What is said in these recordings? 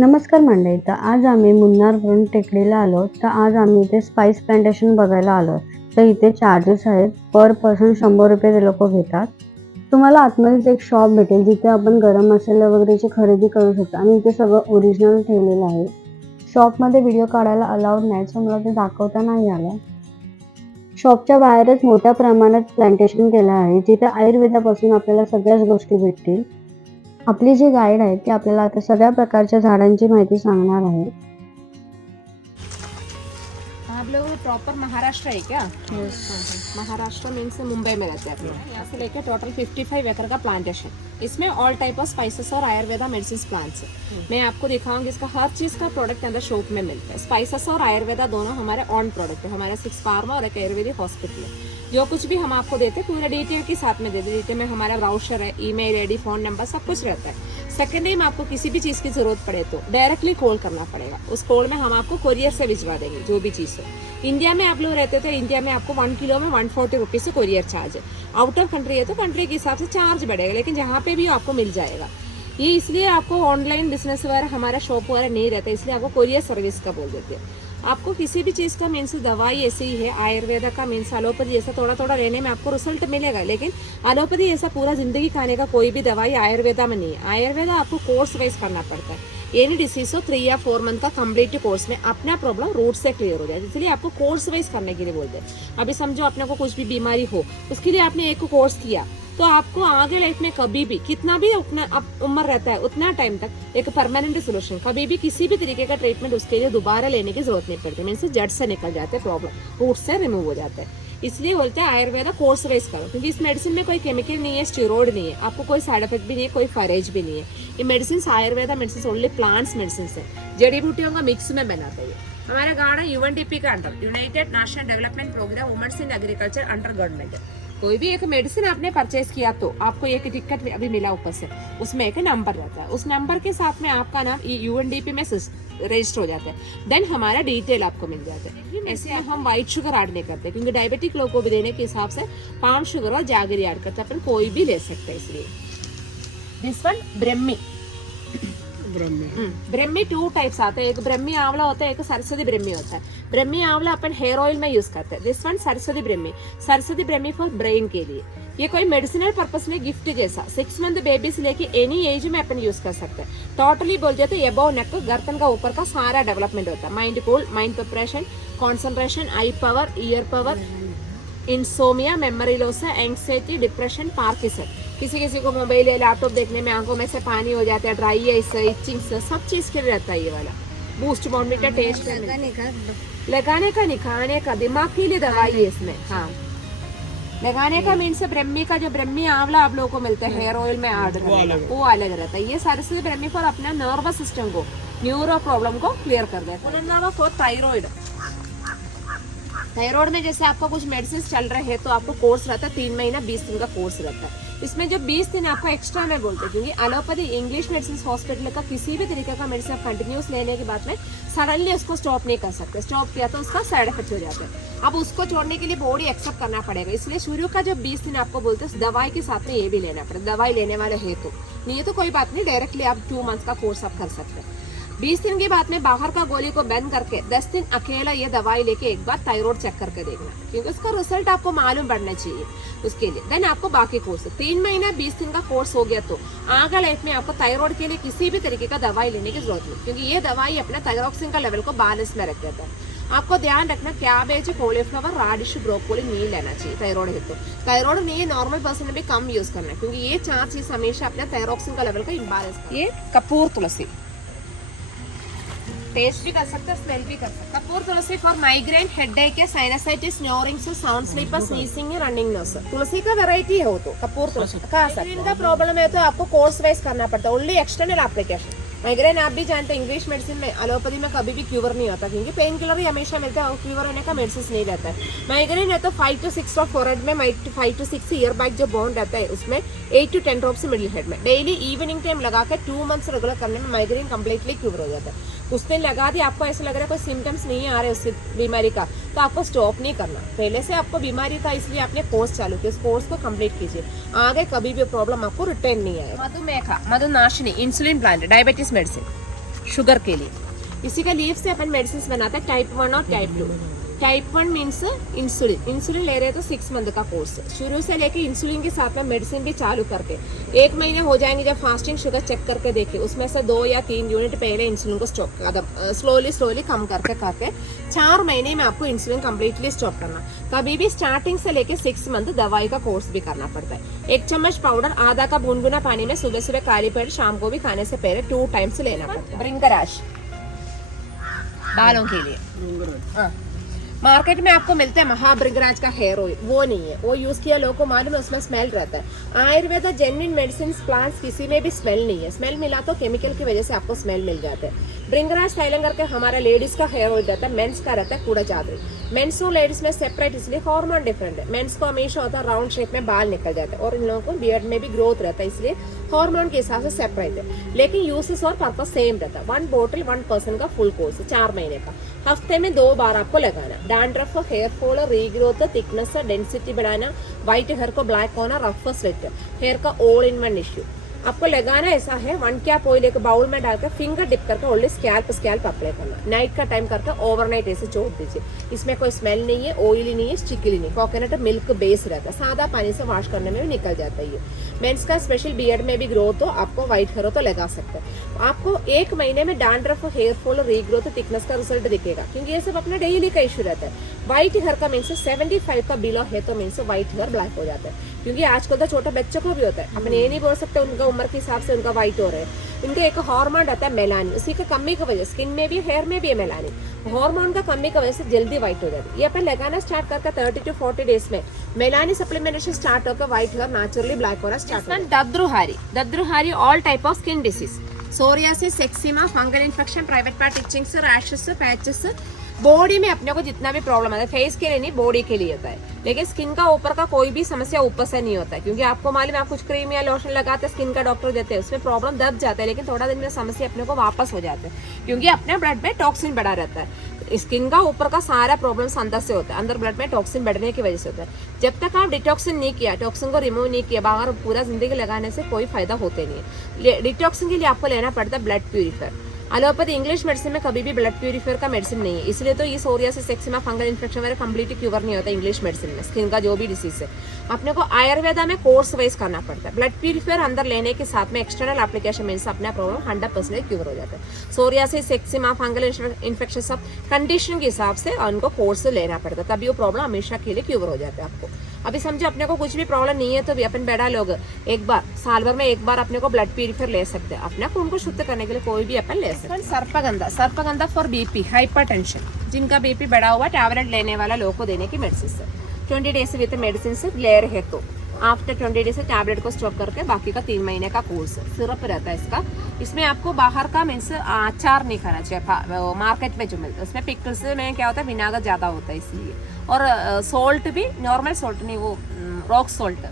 नमस्कार मंडळी. तर आज आम्ही मुन्नारवरून टेकडीला आलो. तर आज आम्ही इथे स्पाइस प्लांटेशन बघायला आलो. तर इथे चार्जेस आहेत. पर पर्सन ₹100 ते लोक घेतात. तुम्हाला आतमध्येच एक शॉप भेटेल जिथे आपण गरम मसाले वगैरेची खरेदी करू शकतो आणि इथे सगळं ओरिजिनल ठेवलेलं आहे. शॉपमध्ये व्हिडिओ काढायला अलाउड नाही, सो मला ते दाखवता नाही आलं. शॉपच्या बाहेरच मोठ्या प्रमाणात प्लांटेशन केलं आहे, जिथे आयुर्वेदापासून आपल्याला सगळ्याच गोष्टी भेटतील. आपली जी गाईड आहे ती आपल्याला आता सगळ्या प्रकारच्या झाडांची माहिती सांगणार आहे. आप लोग प्रॉपर महाराष्ट्र है क्या? महाराष्ट्र मीन्स मुंबई में रहते हैं आप लोग। यहाँ से लेके टोटल 55 एकड़ का प्लांटेशन। इसमें ऑल टाइप ऑफ स्पाइसेस और आयुर्वेदा मेडिसिन प्लांट्स है। मैं आपको दिखाऊंगी, इसका हर चीज का प्रोडक्ट अंदर शॉप में मिलता है। स्पाइसेस और आयुर्वेदा दोनों हमारे ऑन प्रोडक्ट है। हमारे 6 फार्मा और एक आयुर्वेदिक हॉस्पिटल है। जो कुछ भी हम आपको देते हैं पूरा डिटेल के साथ में देते हैं। डिटेल में हमारा ब्राउचर है, ईमेल आईडी, फोन नंबर सब कुछ रहता है। सेकेंड टाइम आपको किसी भी चीज़ की ज़रूरत पड़े तो डायरेक्टली कॉल करना पड़ेगा। उस कॉल में हम आपको कोरियर से भिजवा देंगे जो भी चीज़ हो। इंडिया में आप लोग रहते हो तो इंडिया में आपको 1 किलो में 140 रुपीज़ से कोरियर चार्ज है। आउट ऑफ कंट्री है तो कंट्री के हिसाब से चार्ज बढ़ेगा, लेकिन जहाँ पे भी आपको मिल जाएगा। ये इसलिए आपको ऑनलाइन बिजनेस वगैरह हमारा शॉप वगैरह नहीं रहता, इसलिए आपको कोरियर सर्विस का बोल देते हैं। आपको किसी भी चीज़ का मीन्स दवाई ऐसी ही है, आयुर्वेदा का मीन्स एलोपैथी ऐसा थोड़ा थोड़ा लेने में आपको रिजल्ट मिलेगा, लेकिन एलोपैथी ऐसा पूरा जिंदगी खाने का कोई भी दवाई आयुर्वेदा में नहीं है। आयुर्वेदा आपको कोर्स वाइज करना पड़ता है। एनी डिसीज हो 3 या 4 मंथ का कंप्लीट कोर्स में अपना प्रॉब्लम रूट से क्लियर हो जाए, इसलिए आपको कोर्स वाइज करने के लिए बोलते हैं। अभी समझो अपने को कुछ भी बीमारी हो, उसके लिए आपने एक कोर्स किया तो आपको आगे लाइफ में कभी भी कितना भी उतना उम्र रहता है उतना टाइम तक एक परमानेंट सोल्यूशन, कभी भी किसी भी तरीके का ट्रीटमेंट उसके लिए दोबारा लेने की जरूरत नहीं पड़ती। मीन्स जड़ से निकल जाते हैं, प्रॉब्लम रूट से रिमूव हो जाता है। इसलिए बोलते हैं आयुर्वेदा कोर्स वाइज करो, क्योंकि इस मेडिसिन में कोई केमिकल नहीं है, स्टेरॉइड नहीं है, आपको कोई साइड इफेक्ट भी नहीं है, कोई फरेज भी नहीं है। ये medicine Ayurveda medicine only plants medicine है, जड़ी बूटियों का मिक्स में बनाते हैं। हमारा गार्डन यूएनडीपी का under United national development programme women's in agriculture under government है। कोई भी एक मेडिसिन आपने परचेज किया तो आपको एक टिकट अभी मिला ऊपर से, उसमें एक नंबर रहता है। उस नंबर के साथ में आपका नाम यूएनडीपी में रजिस्टर हो जाता है। देन हमारा डिटेल आपको मिल जाता है। ऐसे हम व्हाइट शुगर ऐड नहीं करते, क्योंकि डायबिटिक लोगों को भी देने के हिसाब से पाम शुगर और जागरी ऐड करते हैं, अपन कोई भी ले सकते हैं। इसलिए this one Brahmi Brahmi 2 types आते हैं, एक ब्रह्मी आंवला होता है, एक सरस्वती ब्रह्मी होता है। ब्रह्मी आंवला अपन हेयर ऑयल में यूज करते हैं। This one Saraswati Brahmi for brain के लिए। ये कोई मेडिसिनल पर्पस में गिफ्ट जैसा 6 मंथ बेबी से लेके एनी एज में अपन यूज कर सकते हैं। टोटली बोलते तो एबव नेक गर्दन का ऊपर का सारा डेवलपमेंट होता है। Mind cool, mind preparation, concentration, eye power, ear power, insomnia, memory loss, anxiety, depression, Parkinson. किसी को मोबाइल या लैपटॉप देखने में आंखों में से पानी हो जाता है, ड्राई आइस, इचिंग, सब चीज के लिए रहता है ये वाला। बूस्ट बॉर्नविटा टेस्ट लगाने का निखाने का दिमाग के लिए दवाई है इसमें। हाँ, लगाने का मीन्स ब्रह्मी का जो ब्रह्मी आंवला आप लोगों को मिलता है हेयर ऑयल में ऐड करने का, वो अलग रहता है। ये सरस्वती ब्रह्मी फॉर अपना नर्वस सिस्टम को, न्यूरो प्रॉब्लम को क्लियर कर देता है। फॉर थायराइड, थायराइड में जैसे आपका कुछ मेडिसिन चल रहे हैं तो आपको कोर्स रहता है 3 महीना 20 दिन का कोर्स रहता है। इसमें जो 20 दिन आपको एक्स्ट्रा में बोलते हैं, क्योंकि एलोपैथी इंग्लिश मेडिसिन हॉस्पिटल का किसी भी तरीके का मेडिसिन कंटिन्यूस लेने के बाद में सडनली उसको स्टॉप नहीं कर सकते। स्टॉप किया तो उसका साइड इफेक्ट हो जाता है। अब उसको छोड़ने के लिए बॉडी एक्सेप्ट करना पड़ेगा, इसलिए शुरू का जो 20 दिन आपको बोलते हैं दवाई के साथ में ये भी लेना पड़ेगा। दवाई लेने वाले है तो नहीं है तो कोई बात नहीं, डायरेक्टली आप 2 मंथ का कोर्स आप कर सकते हैं। 20 दिन के बाद में बाहर का गोली को बंद करके 10 दिन अकेला ये दवाई लेके एक बार थायराइड चेक करके देखना, क्योंकि उसका रिजल्ट आपको मालूम पड़ना चाहिए उसके लिए। देन आपको बाकी कोर्स 3 महीना 20 दिन का कोर्स हो गया तो आगे लाइफ में आपको थायराइड के लिए किसी भी तरीके का दवाई लेने की जरूरत नहीं, क्योंकि ये दवाई अपना थायरॉक्सिन का लेवल को बैलेंस में रख देता है। आपको ध्यान रखना, कैबेज, कॉलीफ्लावर, राडिश, ब्रोकोली नहीं लेना चाहिए थायराइड है तो। थायराइड नहीं है नॉर्मल पर्सन ने भी कम यूज करना है, क्योंकि ये 4 चीज हमेशा अपने थायरॉक्सिन का लेवल का इम्बैलेंस। ये कपूर तुलसी टेस्ट भी कर सकते हैं, स्मेल भी कर सकते हैं। Kapoor Tulsi for migraine, headache, sinusitis, snorings, sound sleeper, sneezing, running nose. तुलसी का वैरायटी है वो तो कपूर तुलसी का। माइग्रेन का प्रॉब्लम है तो आपको कोर्स वाइज करना पड़ता है, ओनली एक्सटर्नल एप्लीकेशन। माइग्रेन आप भी जानते हैं इंग्लिश मेडिसिन में, एलोपैथी में कभी भी क्यूर नहीं होता, क्योंकि पेन किलर ही हमेशा मिलता है और क्यूर होने का मेडिसिन नहीं रहता है। माइग्रेन है तो 5 to 6 ड्रॉप फोरहेड में, 5 to 6 ईयर बैक जो बॉन्ड रहता है उसमें 8 to 10 ड्रॉप्स मिडिल हेड में। डेली इवनिंग टाइम लगा कर 2 मंथ्स रेगुलर करने में माइग्रेन कंप्लीटली क्यूर हो जाता है। कुछ दिन लगा दी, आपको ऐसा लग रहा है कोई सिम्टम्स नहीं आ रहे उस बीमारी का, तो आपको स्टॉप नहीं करना। पहले से आपको बीमारी था इसलिए आपने कोर्स चालू किया, उस कोर्स को कंप्लीट कीजिए, आगे कभी भी प्रॉब्लम आपको रिटर्न नहीं आएगा। मधुमेह, Madhunashini, insulin plant, diabetes medicine, sugar के लिए। इसी का लीफ से अपन मेडिसिन बनाते हैं टाइप 1 और type 2। Type 1 means insulin, insulin ले रहे तो 6 मंथ का कोर्स, शुरू से लेके इंसुलिन के साथ में मेडिसिन भी चालू करके 1 महीने हो जाएंगे जब फास्टिंग शुगर चेक करके देखे, उसमें से 2 या 3 यूनिट पहले इंसुलिन को स्टॉप स्लोली कम करके 4 महीने में आपको इंसुलिन कम्प्लीटली स्टॉप करना। कभी भी स्टार्टिंग से लेके 6 मंथ दवाई का कोर्स भी करना पड़ता है। 1 चम्मच पाउडर आधा कप गुनगुना पानी में सुबह सुबह काली पेड़, शाम को भी खाने से पहले 2 टाइम्स लेना पड़ता है। भृंगराज बालों के लिए मार्केट में आपको मिलता है महाभृंगराज का हेयर ऑयल, वो नहीं है, वो यूज किया लोगों को मालूम है, उसमें स्मेल रहता है। आयुर्वेदा जेन्युइन मेडिसिन प्लांट्स किसी में भी स्मेल नहीं है, स्मेल मिला तो केमिकल की वजह से आपको स्मेल मिल जाता है। भृंगराज तैलंग करके हमारा लेडीज का हेयर ऑयल रहता है, मेंस का रहता है कूड़ा चादरी। मेंस और लेडीज में सेपरेट, इसलिए हार्मोन डिफरेंट है। मेंस को हमेशा होता है राउंड शेप में बाल निकल जाते हैं और इन लोगों को बियर्ड में भी ग्रोथ रहता है, इसलिए हार्मोन के हिसाब से सेपरेट है, लेकिन यूसेस और पर्पस सेम रहता है। 1 बोतल 1 पर्सन का फुल कोर्स 4 महीने का, हफ्ते में 2 बार आपको लगाना। Dandruff, hair fall, regrowth, thickness, density बढ़ाना, व्हाइट हेयर को ब्लैक होना, रफ स्लिट हेयर का ऑल इन वन इश्यू आपको लगाना ऐसा है। 1 कैप ऑयल एक बाउल में डालकर फिंगर डिप करके ओनली स्कैल्प अप्लाई करना। नाइट का टाइम करके ओवरनाइट ऐसे छोड़ दीजिए। इसमें कोई स्मेल नहीं है, ऑयली नहीं है, स्टिकली नहीं, कोकोनट मिल्क बेस रहता है, सादा पानी से वॉश करने में भी निकल जाता है ये। मेंस का स्पेशल बियर्ड में भी ग्रोथ हो, आपको व्हाइट हेयर हो तो लगा सकते हैं। आपको 1 महीने में dandruff, hair fall, regrowth, thickness का रिजल्ट दिखेगा, क्योंकि ये सब अपना डेली का इशू रहता है। व्हाइट हेयर का मीन्स 75 का बिलो है तो मीन्स व्हाइट हेयर ब्लैक हो जाता है, क्योंकि आजकल तो छोटे बच्चों को भी होता है। अपन ये नहीं बोल सकते उनका उम्र के हिसाब से उनका व्हाइट हो रहा है। उनका एक हार्मोन रहता है मेलानिन, उसी की कमी की वजह स्किन में भी हेयर में भी है मेलानिन, हार्मोन का कमी की वजह से जल्दी व्हाइट हो जाती है। ये अपन लगाना स्टार्ट करके 30 to 40 डेज में मेलानिन सप्लीमेंटेशन स्टार्ट होकर व्हाइट हेयर नेचुरली ब्लैक होना स्टार्ट होता है। Dadruhari all type of skin disease, psoriasis, eczema, fungal infection, private part itchings, rashes, patches, body में अपने को जितना भी प्रॉब्लम आता है, फेस के लिए नहीं बॉडी के लिए होता है, लेकिन स्किन का ऊपर का कोई भी समस्या ऊपर से नहीं होता है, क्योंकि आपको मालूम है आप कुछ क्रीम या लोशन लगाते हैं, स्किन का डॉक्टर देते हैं, उसमें प्रॉब्लम दब जाता है, लेकिन थोड़ा दिन में समस्या अपने को वापस हो जाता है, क्योंकि अपने ब्लड में टॉक्सिन बढ़ा रहता है। स्किन का ऊपर का सारा प्रॉब्लम्स अंदर से होता है, अंदर ब्लड में टॉक्सिन बढ़ने की वजह से होता है। जब तक आप डिटॉक्सिन नहीं किया, टॉक्सिन को रिमूव नहीं किया, बाहर पूरा जिंदगी लगाने से कोई फायदा होते नहीं है। डिटॉक्सिन के लिए आपको लेना पड़ता है blood purifier. Allopathy English medicine में कभी भी ब्लड प्यूरिफायर का मेडिसिन नहीं है, इसलिए तो ये सोरियासिस, एक्जिमा, फंगल इन्फेक्शन वगैरह कंप्लीटली क्यूर नहीं होता इंग्लिश मेडिसिन में। स्किन का जो भी डिसीज है अपने को आयुर्वेदा में कोर्स वाइज करना पड़ता है। ब्लड प्यूरिफायर अंदर लेने के साथ में एक्सटर्नल एप्लीकेशन मीन्स अपना प्रॉब्लम 100% क्यूर हो जाता है। सोरियासिस, एक्जिमा, फंगल इन्फेक्शन सब कंडीशन के हिसाब से उनको कोर्स लेना पड़ता है, तभी वो प्रॉब्लम हमेशा के लिए क्यूर हो जाता है। आपको अभी समझे अपने को कुछ भी प्रॉब्लम नहीं है तो भी अपन बैठा लोग एक बार साल भर में एक बार अपने को ब्लड प्यूरिफायर ले सकते हैं, अपने खून को शुद्ध करने के लिए कोई भी अपन ले सकते हैं। सर्पगंधा फॉर बीपी, हाइपरटेंशन, जिनका बीपी बढ़ा हुआ टैबलेट लेने वाला लोगों को देने की मेडिसिन है। 20 डेज विद मेडिसिन से ले रहे तो आफ्टर 20 डेज से टैबलेट को स्टॉप करके बाकी का 3 महीने का कोर्स है। सिरप रहता है इसका, इसमें आपको बाहर का मीन्स अचार नहीं खाना चाहिए, मार्केट में जो मिलता है उसमें पिकल्स में क्या होता है विनागर ज़्यादा होता है इसलिए, और सॉल्ट भी नॉर्मल सॉल्ट नहीं, वो रॉक सॉल्ट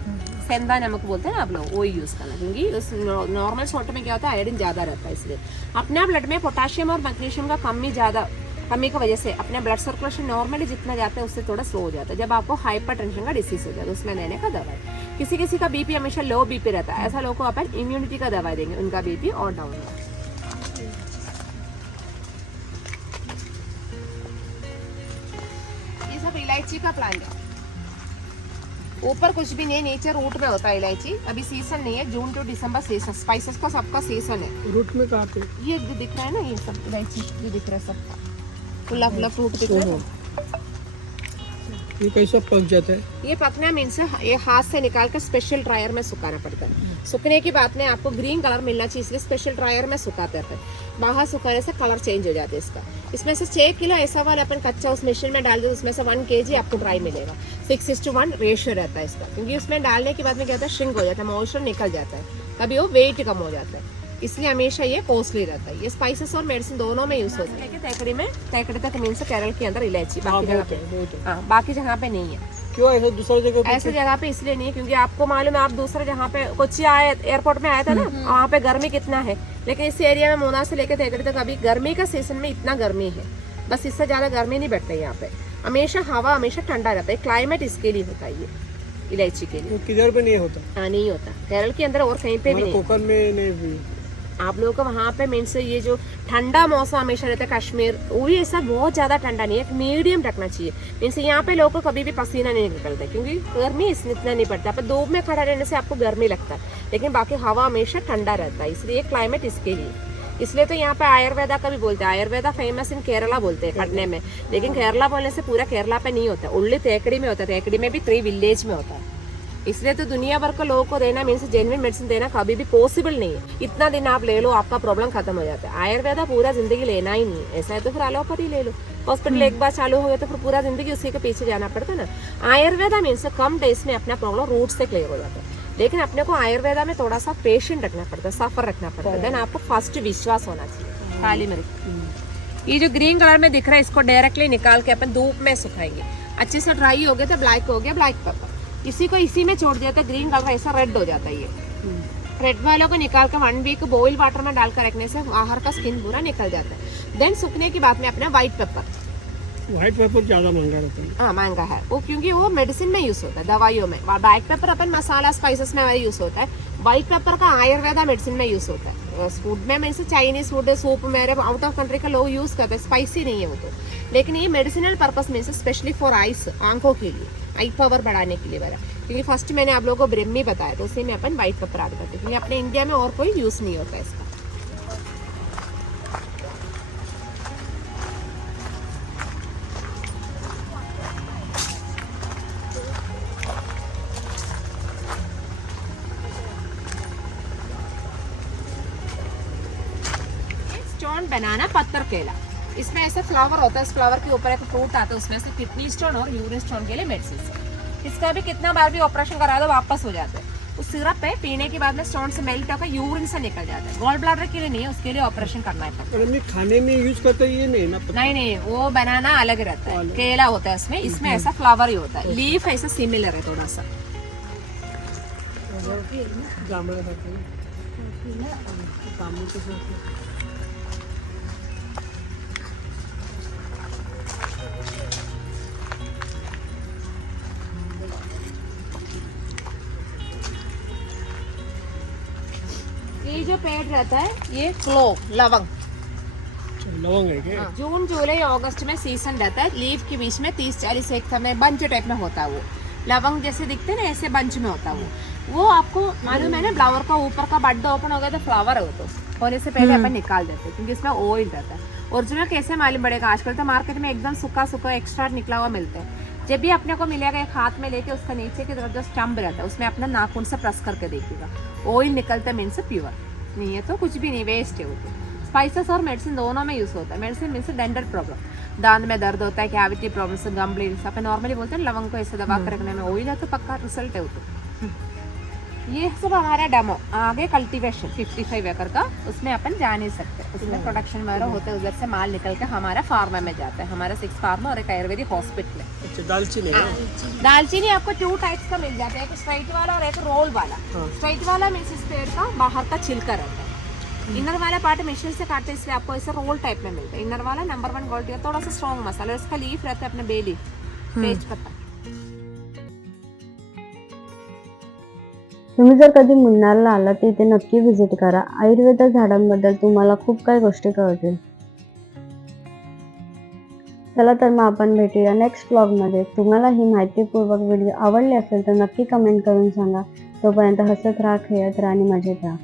सेंधा नमक बोलते हैं ना आप लोग, वही यूज़ करना, क्योंकि उस नॉर्मल सॉल्ट में क्या होता है आयोडीन ज़्यादा रहता है, इसलिए अपने ब्लड में पोटाशियम और मैग्नीशियम का कमी की वजह से अपने ब्लड सर्कुलेशन नॉर्मली जितना जाता है उससे थोड़ा स्लो हो जाता है। जब आपको हाइपरटेंशन का डिसीज हो जाता है उसमें लेने का दवाई, किसी किसी का बीपी हमेशा लो बीपी रहता है, ऐसा लोगों को अपन इम्यूनिटी का दवाई देंगे, उनका बीपी और डाउन होगा। ये सब इलायची का प्लांट है, ऊपर कुछ भी नहीं है, नीचे रूट में होता है इलायची। अभी सीजन नहीं है, जून टू दिसंबर सीजन, स्पाइसेस का सबका सीजन है। रूट में कहाँ पे? ये जो दिख रहा है ना, ये सब इलायची जो दिख रहा है सबका खुला खुला फ्रूट दिख रहा है। ये कैसा पक जाता है? ये पकना मीन्स ये हाथ से निकाल कर स्पेशल ड्रायर में सुखाना पड़ता है। सुखने की बात में आपको ग्रीन कलर मिलना चाहिए, इसलिए स्पेशल ड्रायर में सुखाते हैं। बाहर सुखाने से कलर चेंज हो जाता है इसका। इसमें से 6 किलो ऐसा वाला अपन कच्चा उस मशीन में डाल दे, उसमें से 1 kg आपको ड्राई मिलेगा। 6:1 रेशियो रहता है इसका, क्योंकि उसमें डालने के बाद में क्या होता है श्रिंक हो जाता है, मॉइस्चर निकल जाता है, तभी वो वेट कम हो जाता है, इसलिए हमेशा ये कॉस्टली रहता है। ये स्पाइसेस और मेडिसिन दोनों में यूज होता है। लेकिन तैकड़ी तक मीन्स केरल के अंदर इलायची, बाकी जगह पे हाँ, बाकी जगह पे नहीं है। क्यों ऐसा दूसरी जगह? ऐसी जगह पे इसलिए नहीं है क्योंकि आपको मालूम है, आप दूसरे जहाँ पे कोच्चि आए एयरपोर्ट में आया था ना, वहाँ पे गर्मी कितना है, लेकिन इस एरिया में मोना से लेकर तैकड़ी तक अभी गर्मी का सीजन में इतना गर्मी है, बस इससे ज्यादा गर्मी नहीं बैठता है यहाँ पे। हमेशा हवा हमेशा ठंडा रहता है, क्लाइमेट इसके लिए होता है ये इलायची के लिए। किधर पे नहीं होता? हाँ नहीं होता, केरल के अंदर और कहीं पे भी नहीं। कोकन में नहीं भी। आप लोगों को वहाँ पे मीन्स ये जो ठंडा मौसम हमेशा रहता है कश्मीर, वो भी ऐसा बहुत ज़्यादा ठंडा नहीं है, मीडियम रखना चाहिए। मीन्स यहाँ पे लोगों को कभी भी पसीना नहीं निकलता है, क्योंकि गर्मी इसमें इतना नहीं पड़ता। आप धूप में खड़ा रहने से आपको गर्मी लगता है, लेकिन बाकी हवा हमेशा ठंडा रहता है, इसलिए क्लाइमेट इसके लिए। इसलिए तो यहाँ पे आयुर्वेदा का भी बोलते हैं, आयुर्वेदा फेमस इन केरला बोलते हैं पढ़ने में, लेकिन केरला बोलने से पूरा केरला पे नहीं होता, उल्ली तेकड़ी में होता है, तेकड़ी में भी 3 विलेज में होता है। इसलिए तो दुनिया भर के लोगों को देना मीन्स जेन्युइन मेडिसिन देना कभी भी पॉसिबल नहीं है। इतना दिन आप ले लो, आपका प्रॉब्लम खत्म हो जाता है। आयुर्वेदा पूरा जिंदगी लेना ही नहीं है, ऐसा है तो फिर एलोपैथी ले लो। हॉस्पिटल एक बार चालू हो गया तो फिर पूरा जिंदगी उसी के पीछे जाना पड़ता है ना। आयुर्वेदा मीन्स कम डेज में अपना प्रॉब्लम रूट से क्लियर हो जाता है, लेकिन अपने को आयुर्वेदा में थोड़ा सा पेशेंट रखना पड़ता है, सफर रखना पड़ता है, देन आपको फर्स्ट विश्वास होना चाहिए। खाली मेरे ये जो ग्रीन कलर में दिख रहा है, इसको डायरेक्टली निकाल के अपन धूप में सुखाएंगे। अच्छे से ड्राई हो गया तो ब्लैक हो गया, ब्लैक पेपर इसी को इसी में छोड़ दिया था, ग्रीन कलर ऐसा रेड हो जाता है। ये रेड वालों को निकाल कर 1 वीक बॉइल वाटर में डालकर रखने से बाहर का स्किन पूरा निकल जाता है। देन सूखने की बाद में अपना व्हाइट पेपर ज़्यादा महंगा रहता है। हाँ महंगा है वो, क्योंकि वो मेडिसिन में यूज होता है, दवाइयों में। ब्लैक पेपर अपन मसाला स्पाइसेस में यूज होता है, व्हाइट पेपर का आयुर्वेदा मेडिसिन में यूज होता है। फूड में जैसे चाइनीज फूड सूप मेरे आउट ऑफ कंट्री का लोग यूज करते हैं, स्पाइसी नहीं है वो तो, लेकिन ये मेडिसिनल पर्पस में से स्पेशली फॉर आइस, आंखों के लिए आई पावर बढ़ाने के लिए बना। क्योंकि फर्स्ट मैंने आप लोगों को ब्रह्मी बताया, तो उसी में अपन व्हाइट पेपर ऐड करते हैं, क्योंकि अपने इंडिया में और कोई यूज नहीं होता है इसका। स्टोन बनाना पत्थर केला, इसमें ऐसा फ्लावर होता है, इस फ्लावर के ऊपर एक फ्रूट आता है, उसमें से किडनी स्टोन और यूरिन स्टोन के लिए मेडिसिन। इसका भी कितना बार भी ऑपरेशन करा दो वापस हो जाता है। उस सिरप पे पीने के बाद में स्टोन से मेल्ट होकर यूरिन से निकल जाता है। गॉल ब्लैडर के लिए नहीं है, उसके लिए ऑपरेशन करना है। हमने खाने में यूज करते ये नहीं ना? नहीं, वो बनाना अलग रहता है, केला होता है इसमें, इसमें ऐसा फ्लावर ही होता है, लीफ ऐसा सिमिलर है थोड़ा सा। ये जो पेड़ रहता है ये क्लोव, लवंग है क्या? जून जुलाई अगस्त में सीजन रहता है, लीफ के बीच में 30-40 एक समय बंच टाइप में होता है। वो लवंग जैसे दिखते हैं ना, ऐसे बंच में होता है वो आपको मालूम है ना, फ्लावर का ऊपर का बड्डा ओपन हो गया तो फ्लावर है वो, तो होने से पहले अपन निकाल देते हैं, क्योंकि इसमें ऑयल रहता है। ओरिजिनल कैसे मालूम पड़ेगा? आजकल तो मार्केट में एकदम सूखा एक्स्ट्रा निकला हुआ मिलता है। जब भी अपने को मिलेगा एक हाथ में लेके, उसका नीचे की तरफ जो स्टम्प रहता है उसमें अपना नाखून से प्रेस करके देखिएगा, ऑयल निकलता है, मीन्स प्योर नहीं है तो कुछ भी नहीं, वेस्ट है वो तो। स्पाइसेस और मेडिसिन दोनों में यूज होता है। मेडिसिन मीन्स डेंटल प्रॉब्लम, दांत में दर्द होता है, कैविटी प्रॉब्लम्स, गम ब्लीडिंग, अपन नॉर्मली बोलते हैं लवंग को ऐसे दबा कर रखने में ऑयल है तो पक्का रिजल्ट है वो तो। ये सब हमारा डेमो। आगे कल्टीवेशन 55 एकड़ का, उसमें अपन जा नहीं सकते, उसमें प्रोडक्शन वगैरह होते हैं, उधर से माल निकल के हमारा फार्मा में जाता है, हमारा 6 फार्मा और एक आयुर्वेदिक हॉस्पिटल है। अच्छा, दालचीनी है? दालचीनी आपको 2 टाइप्स का मिल जाता है, एक स्ट्राइट वाला और एक रोल वाला। स्ट्राइट वाला मीन्स इस पेड़ का बाहर का छिलका रहता है, इनर वाला पार्ट मशीन से काटते हैं, इसलिए आपको ऐसे रोल टाइप में मिलता है। इनर वाला नंबर 1 क्वालिटी है, थोड़ा सा स्ट्रॉन्ग मसाला, इसका लीफ रहता है अपने बे लीफ, तेज पत्ता। तुम्ही जर कधी मुन्नारला आलात तर इथे नक्की व्हिजिट करा. आयुर्वेद झाडांबद्दल तुम्हाला खूप काही गोष्टी कळतील. चला तर मग आपण भेटूया नेक्स्ट व्लॉगमध्ये. तुम्हाला ही माहितीपूर्वक व्हिडिओ आवडली असेल तर नक्की कमेंट करून सांगा. तोपर्यंत हसत राहा, खेळत राहा आणि मजेत राहा.